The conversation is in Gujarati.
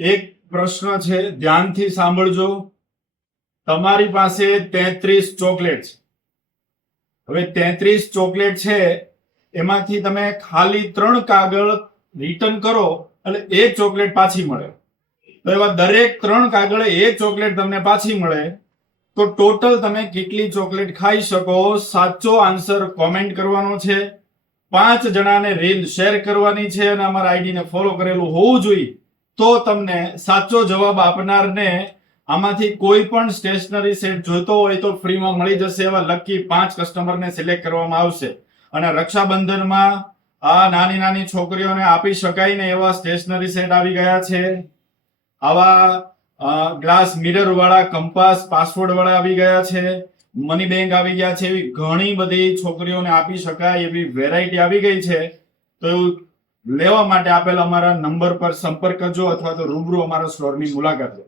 એક પ્રશ્ન છે, ધ્યાનથી સાંભળજો. તમારી પાસે 33 ચોકલેટ છે. હવે 33 ચોકલેટ છે, એમાંથી તમે ખાલી 3 કાગળ રિટર્ન કરો એટલે એક ચોકલેટ પાછી મળે. તો એવા દરેક 3 કાગળે એક ચોકલેટ તમને પાછી મળે. તો ટોટલ તમે કેટલી ચોકલેટ ખાઈ શકો? સાચો આન્સર કોમેન્ટ કરવાનો છે. 5 જણાને રીલ શેર કરવાની છે અને અમારા આઈડી ને ફોલો કરેલું હોવું જોઈએ. તો તમને સાચો જવાબ આપનારને આમાંથી કોઈ પણ સ્ટેશનરી સેટ જોઈતો હોય તો ફ્રીમાં મળી જશે. એવા લકી 5 કસ્ટમરને સિલેક્ટ કરવામાં આવશે. અને રક્ષાબંધનમાં આ નાની નાની છોકરીઓને આપી શકાય ને એવા સ્ટેશનરી સેટ આવી ગયા છે. આવા ગ્લાસ મિરર વાળા, કંપાસ, પાસવર્ડ વાળા આવી ગયા છે. મની બેંક આવી ગયા છે. એવી ઘણી બધી છોકરીઓને આપી શકાય એવી વેરાયટી આવી ગઈ છે. તો એવું લેવા માટે આપેલા અમારા નંબર પર સંપર્ક કરજો અથવા તો રૂબરૂ અમારા સ્ટોરની મુલાકાત લો.